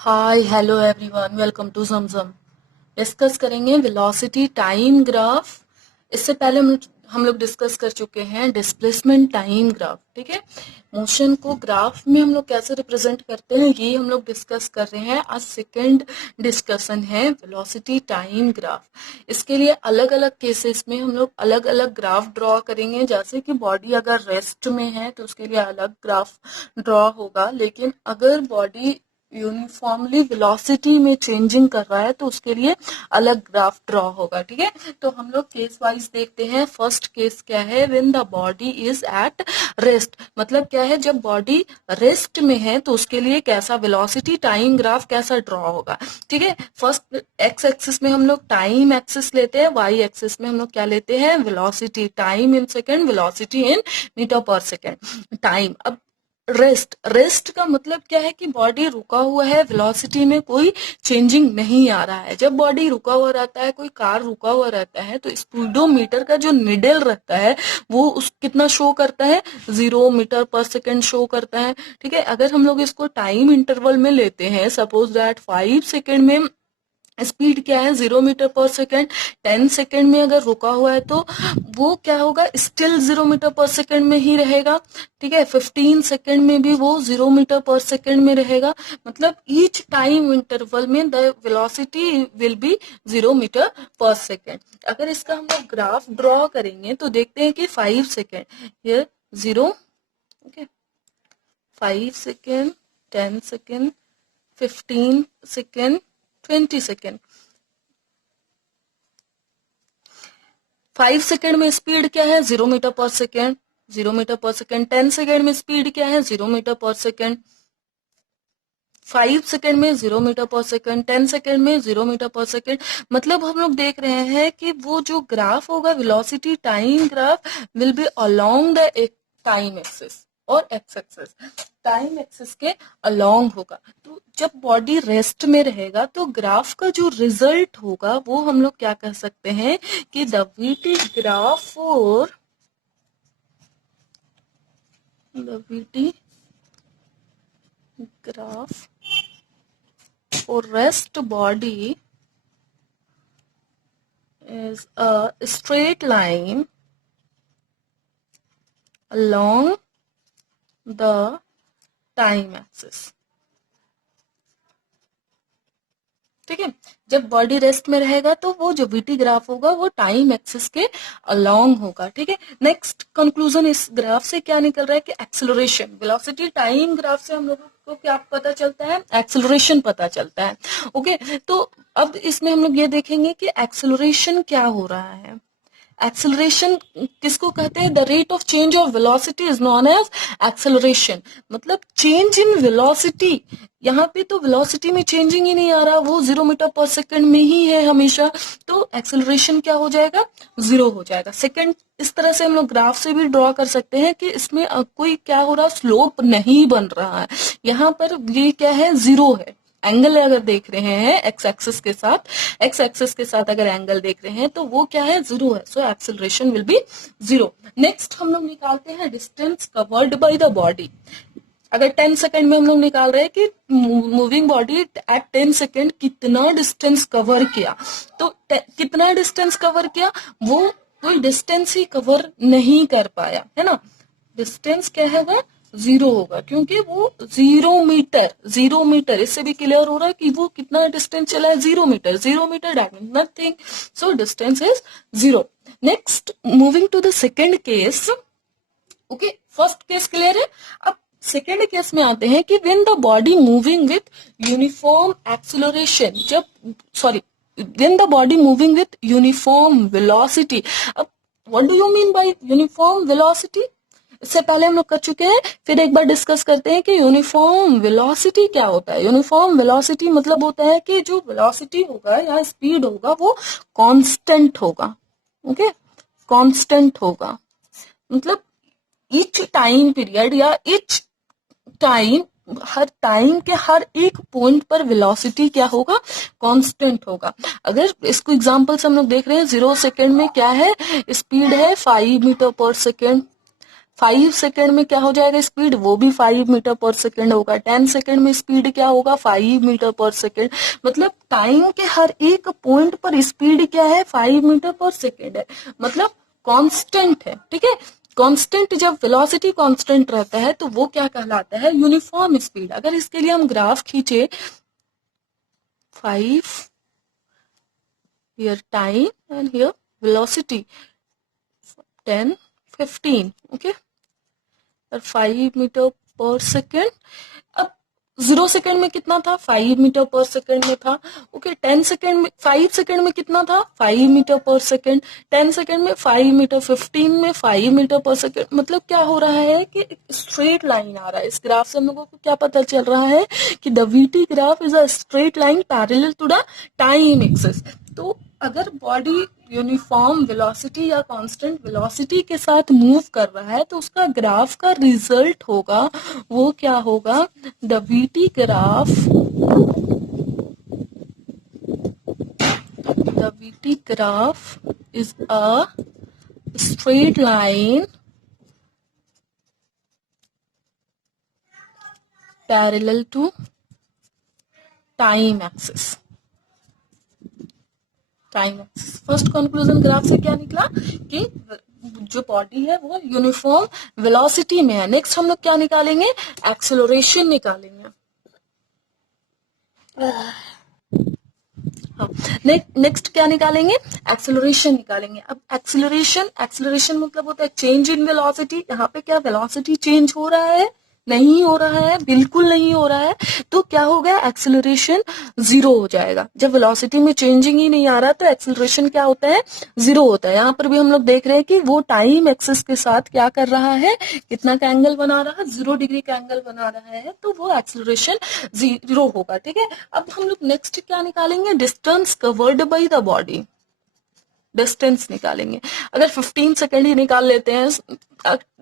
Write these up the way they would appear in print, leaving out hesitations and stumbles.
Hi hello everyone, welcome to समसम। Discuss करेंगे velocity time graph. इससे पहले हम लोग डिस्कस कर चुके हैं डिस्प्लेसमेंट टाइम ग्राफ। ठीक है, मोशन को ग्राफ में हम लोग कैसे रिप्रेजेंट करते हैं ये हम लोग डिस्कस कर रहे हैं। आज सेकंड डिस्कशन है वेलोसिटी टाइम ग्राफ। इसके लिए अलग अलग केसेस में हम लोग अलग अलग ग्राफ ड्रॉ करेंगे। जैसे कि बॉडी अगर रेस्ट में है तो उसके लिए अलग ग्राफ ड्रॉ होगा, लेकिन अगर बॉडी यूनिफॉर्मली वेलोसिटी में चेंजिंग कर रहा है तो उसके लिए अलग ग्राफ ड्रॉ होगा। ठीक है, तो हम लोग केस वाइज देखते हैं। फर्स्ट केस क्या है, when the body is at rest. मतलब क्या है, जब बॉडी रेस्ट में है तो उसके लिए कैसा वेलोसिटी टाइम ग्राफ कैसा ड्रॉ होगा। ठीक है, फर्स्ट एक्स एक्सिस में हम लोग टाइम एक्सिस लेते हैं, वाई एक्सिस में हम लोग क्या लेते हैं, velocity time in second, velocity in metre per second time. अब रेस्ट का मतलब क्या है कि बॉडी रुका हुआ है, वेलोसिटी में कोई चेंजिंग नहीं आ रहा है। जब बॉडी रुका हुआ रहता है, कोई कार रुका हुआ रहता है, तो स्पीडोमीटर का जो निडल रहता है वो उस कितना शो करता है, 0 मीटर पर सेकेंड शो करता है। ठीक है, अगर हम लोग इसको टाइम इंटरवल में लेते हैं, सपोज दैट 5 सेकेंड में स्पीड क्या है, 0 मीटर पर सेकेंड। 10 सेकेंड में अगर रुका हुआ है तो वो क्या होगा, स्टिल 0 मीटर पर सेकेंड में ही रहेगा। ठीक है, 15 सेकेंड में भी वो 0 मीटर पर सेकेंड में रहेगा। मतलब ईच टाइम इंटरवल में the velocity will be 0 metre per second. अगर इसका हम लोग ग्राफ ड्रॉ करेंगे तो देखते हैं कि 5 सेकेंड, ये 0, okay, 5 second, 10 second, 15 second, 20 second. 5 second में स्पीड क्या है, 0 metre per second, 0 metre per second. 10 second में स्पीड क्या है, 0 मीटर पर सेकेंड। 5 सेकेंड में 0 मीटर पर सेकेंड, 10 सेकेंड में 0 मीटर पर सेकेंड। मतलब हम लोग देख रहे हैं कि वो जो ग्राफ होगा, velocity time graph will be along the time axis और एक्स एक्सिस। टाइम एक्सिस के अलोंग होगा। तो जब बॉडी रेस्ट में रहेगा तो ग्राफ का जो रिजल्ट होगा वो हम लोग क्या कह सकते हैं कि the VT graph for the VT graph for rest body is a straight line along the time axis। ठीक है, जब बॉडी रेस्ट में रहेगा तो वो जो वीटी ग्राफ होगा वो टाइम एक्सिस के अलोंग होगा। ठीक है, नेक्स्ट कंक्लूजन इस ग्राफ से क्या निकल रहा है कि एक्सेलरेशन, वेलोसिटी टाइम ग्राफ से हम लोगों को क्या पता चलता है, एक्सेलरेशन पता चलता है। ओके, तो अब इसमें हम लोग ये देखेंगे कि एक्सेलरेशन क्या हो रहा है। एक्सेलरेशन किसको कहते हैं, the rate of change of velocity is known as acceleration. मतलब चेंज इन वेलोसिटी, यहाँ पे तो वेलोसिटी में चेंजिंग ही नहीं आ रहा, वो 0 मीटर पर सेकेंड में ही है हमेशा। तो एक्सेलरेशन क्या हो जाएगा, 0 हो जाएगा। सेकेंड, इस तरह से हम लोग ग्राफ से भी ड्रॉ कर सकते हैं कि इसमें कोई क्या हो रहा, स्लोप नहीं बन रहा है। यहाँ पर ये क्या है, 0 है। एंगल अगर देख रहे हैं एक्स एक्सिस के साथ, एक्स एक्सिस के साथ अगर एंगल देख रहे हैं तो वो क्या है, 0 है। So acceleration will be 0। Next हम लोग निकालते हैं distance covered by the body. अगर 10 सेकेंड में हम लोग निकाल रहे हैं कि मूविंग बॉडी एट 10 सेकेंड कितना डिस्टेंस कवर किया, तो कितना डिस्टेंस कवर किया, वो कोई डिस्टेंस ही कवर नहीं कर पाया, है ना। डिस्टेंस क्या है, वो 0 होगा, क्योंकि वो 0 मीटर, इससे भी क्लियर हो रहा है कि वो कितना डिस्टेंस चला है, 0 metre. 0 metre that mean nothing, so distance is 0। Next moving to the second case. Okay, first case clear है। अब सेकेंड केस में आते हैं कि when the body moving with uniform acceleration, जब sorry when the body moving with uniform velocity. अब what do you mean by uniform velocity, इससे पहले हम लोग कर चुके हैं, फिर एक बार डिस्कस करते हैं कि यूनिफॉर्म वेलोसिटी क्या होता है। यूनिफॉर्म वेलोसिटी मतलब होता है कि जो वेलोसिटी होगा या स्पीड होगा वो कांस्टेंट होगा। ओके, कांस्टेंट होगा, मतलब ईच टाइम पीरियड या ईच टाइम, हर टाइम के हर एक पॉइंट पर वेलोसिटी क्या होगा, कांस्टेंट होगा। अगर इसको एग्जांपल से हम लोग देख रहे हैं, 0 सेकेंड में क्या है, स्पीड है 5 मीटर पर सेकेंड। 5 सेकेंड में क्या हो जाएगा स्पीड, वो भी 5 मीटर पर सेकेंड होगा। 10 सेकेंड में स्पीड क्या होगा, 5 मीटर पर सेकेंड। मतलब टाइम के हर एक पॉइंट पर स्पीड क्या है, 5 मीटर पर सेकेंड है, मतलब कांस्टेंट है। ठीक है, कांस्टेंट, जब वेलोसिटी कांस्टेंट रहता है तो वो क्या कहलाता है, यूनिफॉर्म स्पीड। अगर इसके लिए हम ग्राफ खींचे, 5 here time and here velocity, 10 15, okay, और 5 मीटर पर सेकेंड। अब 0 सेकेंड में कितना था, 5 मीटर पर सेकेंड में था। ओके, 10 सेकेंड में, 5 सेकेंड में कितना था, 5 मीटर पर सेकेंड। 10 सेकेंड में 5 मीटर, 15 में 5 मीटर पर सेकेंड। मतलब क्या हो रहा है कि स्ट्रेट लाइन आ रहा है। इस ग्राफ से हम लोगों को क्या पता चल रहा है कि the VT graph is a straight line parallel to the time axis. तो अगर बॉडी यूनिफॉर्म वेलोसिटी या कांस्टेंट वेलोसिटी के साथ मूव कर रहा है तो उसका ग्राफ का रिजल्ट होगा, वो क्या होगा, the VT graph, the VT graph is a straight line parallel to time axis. Time axis. First conclusion graph से क्या निकला कि जो बॉडी है वो यूनिफॉर्म वेलोसिटी में है। नेक्स्ट हम लोग क्या निकालेंगे, एक्सेलरेशन निकालेंगे। हाँ, नेक्स्ट क्या निकालेंगे, एक्सेलरेशन निकालेंगे। अब एक्सेलरेशन मतलब होता है चेंज इन वेलोसिटी। यहाँ पे क्या वेलोसिटी चेंज हो रहा है, नहीं हो रहा है, बिल्कुल नहीं हो रहा है। तो क्या हो गया, एक्सेलरेशन 0 हो जाएगा। जब वेलोसिटी में चेंजिंग ही नहीं आ रहा तो एक्सेलरेशन क्या होता है, 0 होता है। यहाँ पर भी हम लोग देख रहे हैं कि वो टाइम एक्सिस के साथ क्या कर रहा है, कितना का एंगल बना रहा है, 0 डिग्री का एंगल बना रहा है, तो वो एक्सेलरेशन 0 होगा। ठीक है, अब हम लोग नेक्स्ट क्या निकालेंगे, distance covered by the body, distance निकालेंगे। अगर 15 सेकेंड ही निकाल लेते हैं,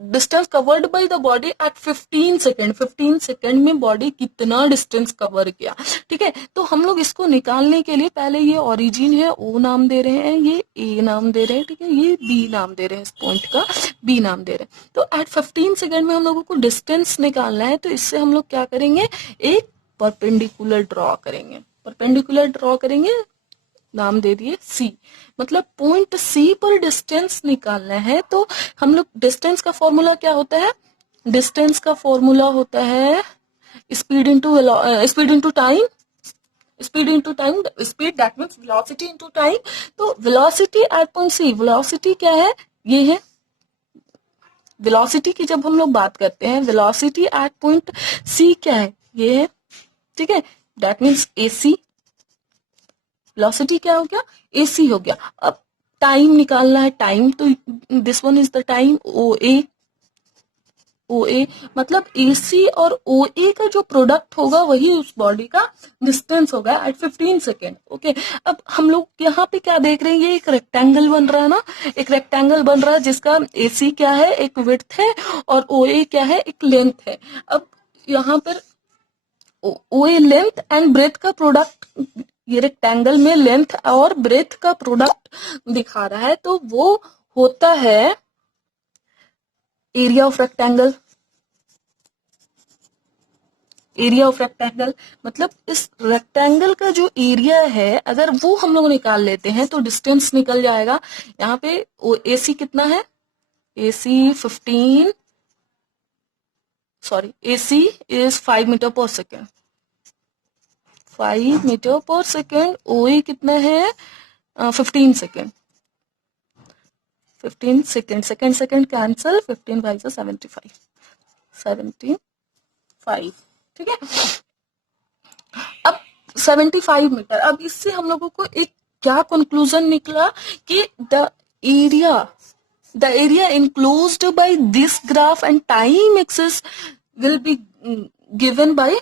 distance covered by the body at 15 second, 15 second में बॉडी कितना डिस्टेंस कवर किया। ठीक है, तो हम लोग इसको निकालने के लिए पहले ये ओरिजिन है ओ नाम दे रहे हैं, ये ए नाम दे रहे हैं, ठीक है, ये बी नाम दे रहे हैं, इस पॉइंट का बी नाम दे रहे हैं। तो एट 15 सेकेंड में हम लोगों को डिस्टेंस निकालना है, तो इससे हम लोग क्या करेंगे, एक परपेंडिकुलर ड्रॉ करेंगे। परपेंडिकुलर ड्रॉ करेंगे, नाम दे दिए सी, मतलब पॉइंट सी पर डिस्टेंस निकालना है। तो हम लोग डिस्टेंस का फॉर्मूला क्या होता है, डिस्टेंस का फॉर्मूला होता है speed into time, speed that means velocity into time. तो velocity at point C, velocity क्या है, ये है वेलोसिटी की। जब हम लोग बात करते हैं वेलोसिटी एट पॉइंट सी क्या है, ये है, ठीक है, दैट मींस एसी। वेलोसिटी क्या हो गया, एसी हो गया। अब टाइम निकालना है, टाइम, तो this one is the time, O A मतलब एसी और ओ ए का जो प्रोडक्ट होगा वही उस बॉडी का डिस्टेंस होगा एट 15 सेकेंड। ओके, अब हम लोग यहाँ पे क्या देख रहे हैं, ये एक रेक्टेंगल बन रहा है ना, एक रेक्टेंगल बन रहा है जिसका एसी क्या है, एक विड्थ है, और ओ ए क्या है, एक लेंथ है। अब यहाँ पर ओ ए लेंथ एंड ब्रेथ का प्रोडक्ट, ये रेक्टेंगल में लेंथ और ब्रेथ का प्रोडक्ट दिखा रहा है, तो वो होता है area of rectangle. Area of rectangle मतलब इस रेक्टेंगल का जो एरिया है, अगर वो हम लोग निकाल लेते हैं तो डिस्टेंस निकल जाएगा। यहाँ पे एसी कितना है, AC 15, sorry, AC is 5 metre per second, 5 metre per second. OA कितना है, 15 second, 15 second, second second cancel, 15 5 से 75, 75, ठीक है। अब 75 मीटर, अब इससे हम लोगों को एक क्या कंक्लूजन निकला कि the area enclosed by this graph and time axis will be given by,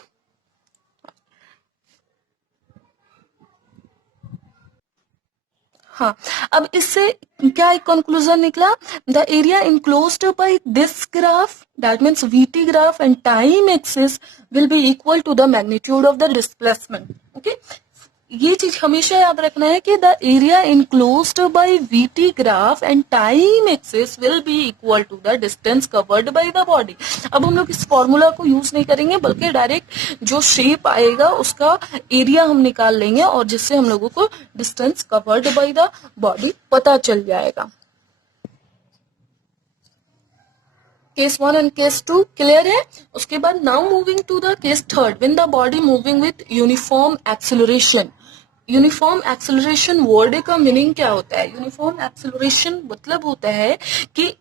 हाँ, अब इससे क्या एक कंक्लूजन निकला, the area enclosed by this graph that means VT graph and time axis will be equal to the magnitude of the displacement. Okay, ये चीज हमेशा याद रखना है कि the area enclosed by VT graph and time axis will be equal to the distance covered by the body. अब हम लोग इस फॉर्मूला को यूज नहीं करेंगे, बल्कि डायरेक्ट जो शेप आएगा उसका एरिया हम निकाल लेंगे, और जिससे हम लोगों को distance covered by the body पता चल जाएगा। केस 1 एंड केस 2 क्लियर है। उसके बाद now moving to the case 3, when the body moving with uniform acceleration. Uniform acceleration word का मीनिंग क्या होता है? यूनिफॉर्म एक्सेलरेशन मतलब होता है कि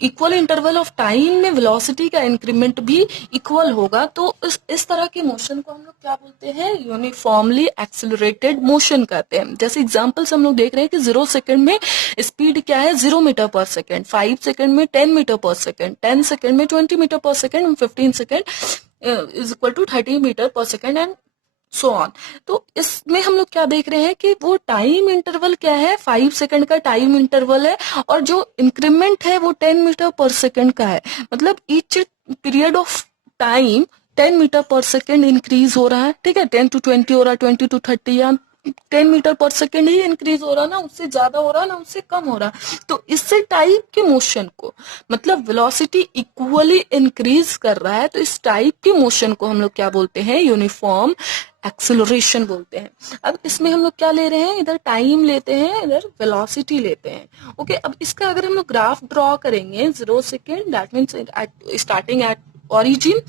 इक्वल इंटरवल ऑफ टाइम में वेलोसिटी का इंक्रीमेंट भी इक्वल होगा। तो इस तरह के मोशन को हम लोग क्या बोलते हैं? यूनिफॉर्मली एक्सेलरेटेड मोशन कहते हैं। जैसे एग्जांपल्स हम लोग देख रहे हैं कि 0 सेकंड में स्पीड क्या है? 0 मीटर पर सेकंड, 5 सेकंड में 10 मीटर पर सेकंड, 10 सेकंड में 20 metre per second, 15 second is equal to 30 metre per second and so on. तो इसमें हम लोग क्या देख रहे हैं कि वो टाइम इंटरवल क्या है? 5 सेकंड का टाइम इंटरवल है, और जो इंक्रीमेंट है वो 10 मीटर पर सेकंड का है। मतलब each period of time 10 metre per second increase हो रहा है। ठीक है, 10 to 20 हो रहा है, 20 to 30, या 10 मीटर पर सेकेंड ही इंक्रीज हो रहा, ना उससे ज्यादा हो रहा ना उससे कम हो रहा। तो इससे टाइप के मोशन को, मतलब वेलोसिटी इक्वली इंक्रीज कर रहा है, तो इस टाइप के मोशन को हम लोग क्या बोलते हैं? यूनिफॉर्म एक्सेलरेशन बोलते हैं। अब इसमें हम लोग क्या ले रहे हैं? इधर टाइम लेते हैं, इधर वेलोसिटी लेते हैं। ओके, अब इसका अगर हम लोग ग्राफ ड्रॉ करेंगे 0 second, that means starting at origin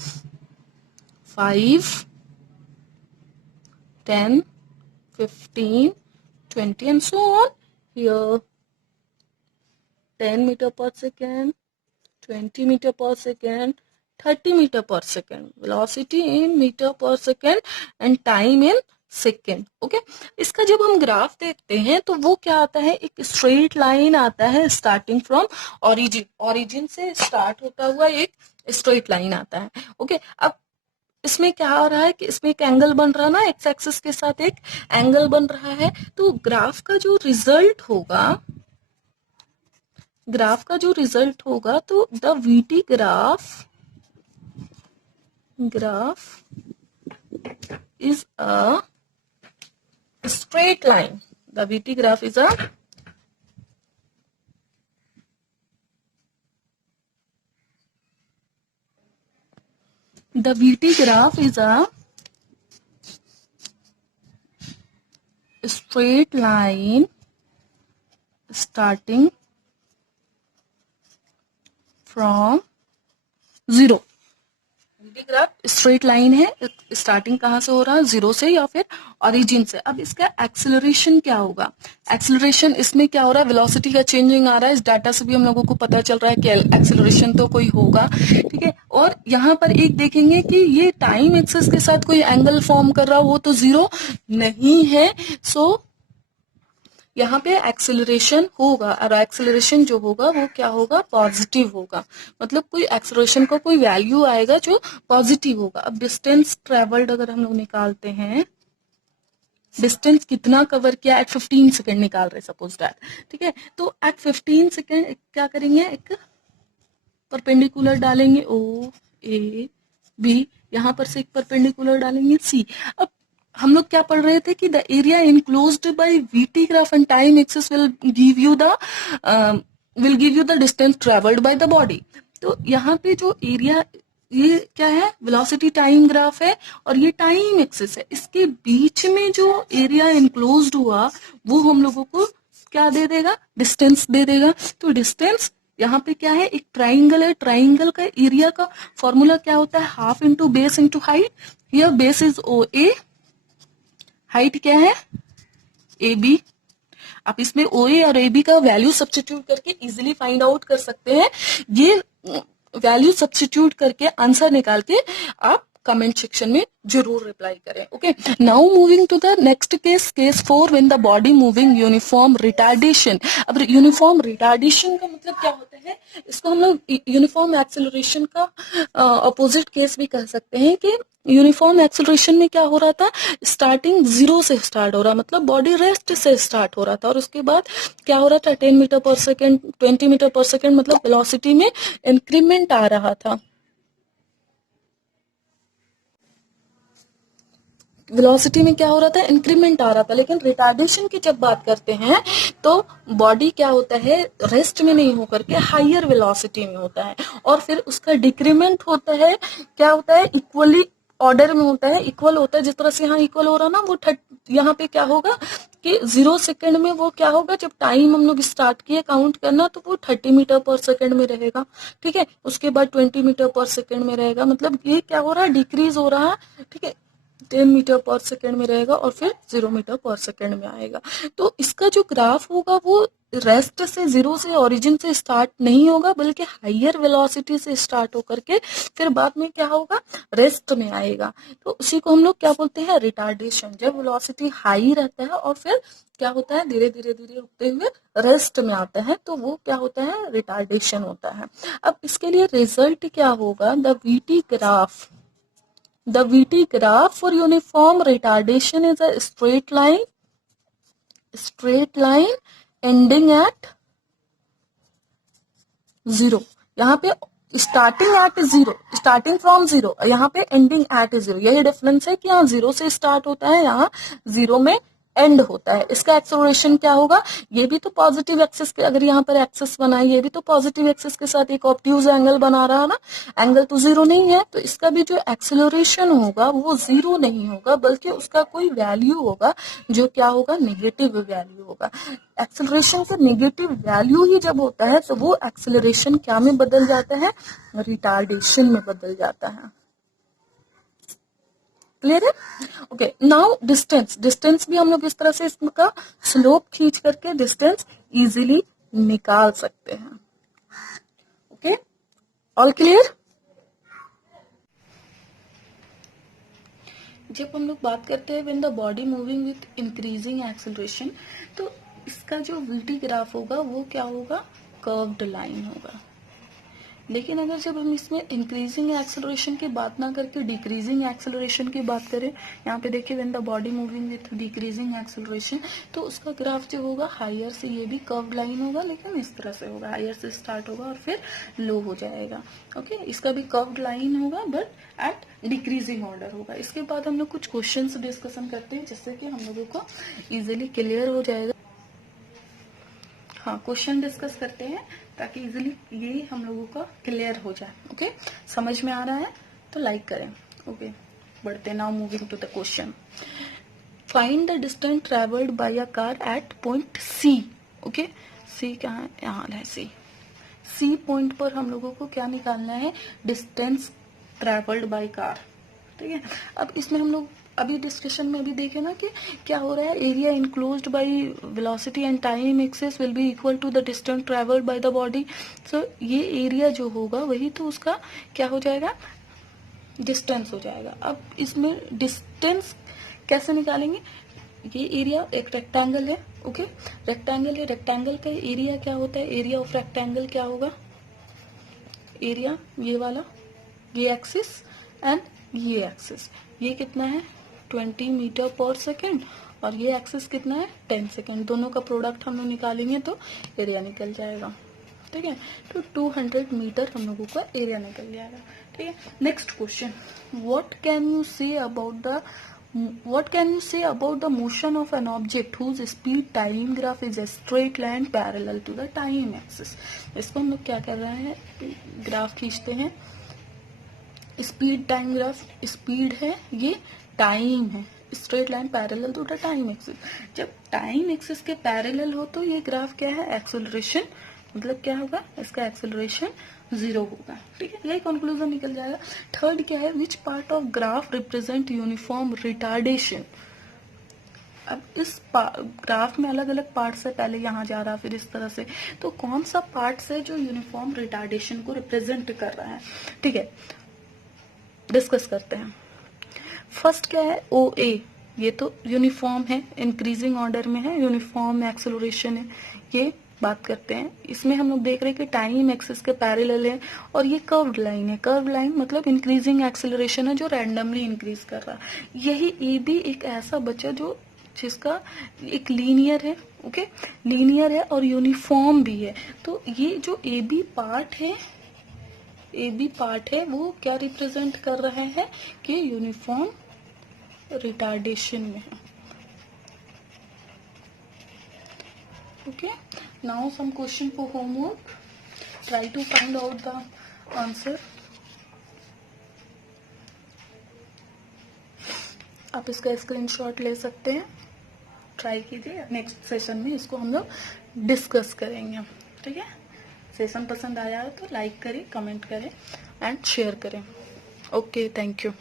5, 10, 15, 20 and so on. Here 10 meter per second, 20 meter per second, 30 meter per second. Velocity in meter per second and time in second. Okay, इसका जब हम graph देखते हैं तो वो क्या आता है? एक स्ट्रेट लाइन आता है स्टार्टिंग फ्रॉम ऑरिजिन। ऑरिजिन से स्टार्ट होता हुआ एक स्ट्रेट लाइन आता है। ओके, अब इसमें क्या हो रहा है कि इसमें एक एंगल बन रहा है ना, एक्स एक्सिस के साथ एक एंगल बन रहा है। तो ग्राफ का जो रिजल्ट होगा, तो the VT graph is a straight line. The VT graph is a straight line starting from 0। Graph straight line है, स्टार्टिंग कहां से हो रहा है? 0 से या फिर ऑरिजिन से। अब इसका एक्सेलरेशन क्या होगा? एक्सेलरेशन इसमें क्या हो रहा है? वेलोसिटी का चेंजिंग आ रहा है। इस डाटा से भी हम लोगों को पता चल रहा है कि एक्सेलरेशन तो कोई होगा। ठीक है, और यहाँ पर एक देखेंगे कि ये टाइम एक्सिस के साथ कोई एंगल फॉर्म कर रहा, वो तो 0 नहीं है। सो यहाँ पे एक्सेलरेशन होगा, और एक्सेलरेशन जो होगा वो क्या होगा? पॉजिटिव होगा। मतलब कोई एक्सेलरेशन का कोई वैल्यू आएगा जो पॉजिटिव होगा। अब डिस्टेंस ट्रेवल्ड अगर हम लोग निकालते हैं, डिस्टेंस कितना कवर किया? एट 15 सेकेंड निकाल रहे सपोज दैट। ठीक है, तो एट 15 सेकेंड क्या करेंगे? एक परपेंडिकुलर डालेंगे ओ ए बी, यहां पर से एक परपेंडिकुलर डालेंगे सी। अब हम लोग क्या पढ़ रहे थे कि the area enclosed by VT graph and time axis will give you the distance travelled by the body. तो यहाँ पे जो एरिया, ये क्या है? वेलोसिटी टाइम ग्राफ है, और ये टाइम एक्सिस है। इसके बीच में जो एरिया इनक्लोज्ड हुआ वो हम लोगों को क्या दे देगा? डिस्टेंस दे देगा। तो डिस्टेंस यहाँ पे क्या है? एक ट्राइंगल है, ट्राइंगल का एरिया का फॉर्मूला क्या होता है? Half into base into height. Here base is O A, height क्या है? A B. आप इसमें ओ ए और ए बी का वैल्यू सब्स्टिट्यूट करके इजिली फाइंड आउट कर सकते हैं। ये वैल्यू सब्स्टिट्यूट करके आंसर निकाल के आप कमेंट सेक्शन में जरूर रिप्लाई करें। Okay, now moving to the next case, case 4, when the body moving uniform retardation. अब यूनिफॉर्म रिटार्डेशन का मतलब क्या होता है? इसको हम लोग यूनिफॉर्म एक्सेलरेशन का अपोजिट केस भी कह सकते हैं कि यूनिफॉर्म एक्सेलरेशन में क्या हो रहा था? स्टार्टिंग 0 से स्टार्ट हो रहा, मतलब बॉडी रेस्ट से स्टार्ट हो रहा था, और उसके बाद क्या हो रहा था? 10 metre per second, 20 metre per second, मतलब वेलोसिटी में इंक्रीमेंट आ रहा था। वेलोसिटी में क्या हो रहा था, इंक्रीमेंट आ रहा था, लेकिन रिटार्डेशन की जब बात करते हैं तो बॉडी क्या होता है, रेस्ट में नहीं होकर के हायर वेलोसिटी में होता है, और फिर उसका डिक्रीमेंट होता है, क्या होता है, इक्वली ऑर्डर में होता है, इक्वल होता है, जिस तरह से यहाँ इक्वल हो रहा ना, वो यहाँ पे क्या होगा कि 0 सेकेंड में वो क्या होगा, जब टाइम हम लोग स्टार्ट किए काउंट करना तो वो 30 मीटर पर सेकेंड में रहेगा, ठीक है, उसके बाद 20 मीटर पर सेकेंड में रहेगा, मतलब ये क्या हो रहा है, डिक्रीज हो रहा है, ठीक है, 10 मीटर पर सेकेंड में रहेगा और फिर 0 मीटर पर सेकेंड में आएगा। तो इसका जो ग्राफ होगा वो रेस्ट से, जीरो से, ओरिजिन से स्टार्ट नहीं होगा, बल्कि हायर वेलोसिटी से स्टार्ट होकर के फिर बाद में क्या होगा, रेस्ट में आएगा। तो उसी को हम लोग क्या बोलते हैं, रिटार्डेशन। जब वेलोसिटी हाई रहता है और फिर क्या होता है, धीरे धीरे धीरे उठते हुए रेस्ट में आता है, तो वो क्या होता है, रिटार्डेशन होता है। अब इसके लिए रिजल्ट क्या होगा, the VT graph, the VT graph for uniform retardation is a straight line ending at 0। यहाँ पे स्टार्टिंग एट 0, स्टार्टिंग फ्रॉम 0, यहाँ पे एंडिंग एट 0। यही डिफरेंस है कि यहाँ 0 से स्टार्ट होता है, यहाँ 0 में एंड होता है। इसका एक्सेलरेशन क्या होगा, ये भी तो पॉजिटिव एक्सिस के, अगर यहाँ पर एक्सिस बना है, ये भी तो पॉजिटिव एक्सिस के साथ एक ऑब्ट्यूज एंगल बना रहा है ना, एंगल तो 0 नहीं है, तो इसका भी जो एक्सेलरेशन होगा वो 0 नहीं होगा, बल्कि उसका कोई वैल्यू होगा जो क्या होगा, नेगेटिव वैल्यू होगा। एक्सेलरेशन का नेगेटिव वैल्यू ही जब होता है तो वो एक्सेलरेशन क्या में बदल जाता है, रिटार्डेशन में बदल जाता है। क्लियर है? Okay, now distance. डिस्टेंस भी हम लोग इस तरह से इसका स्लोप खींच करके डिस्टेंस इजीली निकाल सकते हैं। Okay, all clear? जब हम लोग बात करते हैं when the body moving with increasing acceleration, तो इसका जो वीटी ग्राफ होगा वो क्या होगा, कर्व्ड लाइन होगा। लेकिन अगर जब हम इसमें इंक्रीजिंग एक्सेलरेशन की बात ना करके डिक्रीजिंग एक्सेलरेशन की बात करें, यहाँ पे देखिए when the body moving with decreasing acceleration, तो उसका ग्राफ जो होगा हायर से, ये भी कर्व लाइन होगा, लेकिन इस तरह से होगा, हायर से स्टार्ट होगा और फिर लो हो जाएगा। ओके, इसका भी कर्व लाइन होगा बट एट डिक्रीजिंग ऑर्डर होगा। इसके बाद हम लोग कुछ क्वेश्चन डिस्कशन करते हैं जिससे कि हम लोगों को इजिली क्लियर हो जाएगा। हाँ, क्वेश्चन डिस्कस करते हैं ताकि इजीली ये हम लोगों का क्लियर हो जाए। ओके, समझ में आ रहा है तो लाइक करें। ओके, बढ़ते now moving to the question. Find the distance travelled by a car at point C. Okay, C कहाँ है, यहाँ है सी। सी पॉइंट पर हम लोगों को क्या निकालना है, डिस्टेंस ट्रेवल्ड बाय कार, ठीक है। अब इसमें हम लोग अभी डिस्कशन में अभी देखे ना कि क्या हो रहा है, area enclosed by velocity and time axes will be equal to the distance travelled by the body. So ये एरिया जो होगा वही तो उसका क्या हो जाएगा, डिस्टेंस हो जाएगा। अब इसमें डिस्टेंस कैसे निकालेंगे, ये एरिया एक रेक्टेंगल है, ओके, रेक्टेंगल है, रेक्टेंगल का एरिया क्या होता है, एरिया ऑफ रेक्टेंगल क्या होगा, एरिया ये वाला, ये एक्सिस एंड ये एक्सिस, ये कितना है 20 मीटर पर सेकेंड, और ये एक्सिस कितना है 10 सेकेंड। दोनों का प्रोडक्ट हम लोग निकालेंगे तो एरिया निकल जाएगा, ठीक है। तो 200 मीटर हम लोगों का एरिया निकल जाएगा, ठीक है। Next question, what can you say about the motion of an object whose speed time graph is a straight line parallel to the time axis. इसको हम लोग क्या कर रहे हैं, ग्राफ खींचते हैं, स्पीड टाइम ग्राफ, स्पीड है, ये टाइम है, straight line parallel to the time axis. जब टाइम एक्सिस के पैरेलल हो तो ये ग्राफ क्या है, एक्सेलरेशन, मतलब क्या होगा, इसका एक्सेलरेशन 0 होगा, ठीक है, यही कंक्लूजन निकल जाएगा। थर्ड क्या है, which part of graph represent uniform retardation. अब इस ग्राफ में अलग अलग पार्ट है, पहले यहाँ जा रहा फिर इस तरह से, तो कौन सा पार्ट है जो यूनिफॉर्म रिटार्डेशन को रिप्रेजेंट कर रहा है, ठीक है, डिस्कस करते हैं। फर्स्ट क्या है, ओ ए, ये तो यूनिफॉर्म है, इंक्रीजिंग ऑर्डर में है, यूनिफॉर्म एक्सेलरेशन है, ये बात करते हैं। इसमें हम लोग देख रहे हैं कि टाइम एक्सिस के पैरेलल है और ये कर्व्ड लाइन है, कर्व लाइन मतलब इंक्रीजिंग एक्सेलरेशन है जो रैंडमली इंक्रीज कर रहा है। यही ए भी एक ऐसा बचा जो जिसका एक लीनियर है, ओके, लीनियर है और यूनिफॉर्म भी है। तो ये जो ए बी पार्ट है, ए बी पार्ट है वो क्या रिप्रेजेंट कर रहा है कि यूनिफॉर्म रिटार्डेशन में है। Okay, now some question for homework, try to find out the answer. आप इसका स्क्रीनशॉट ले सकते हैं, ट्राई कीजिए। नेक्स्ट सेशन में इसको हम लोग डिस्कस करेंगे, ठीक है। सेशन पसंद आया है तो लाइक करें, कमेंट करें एंड शेयर करें। Okay, thank you.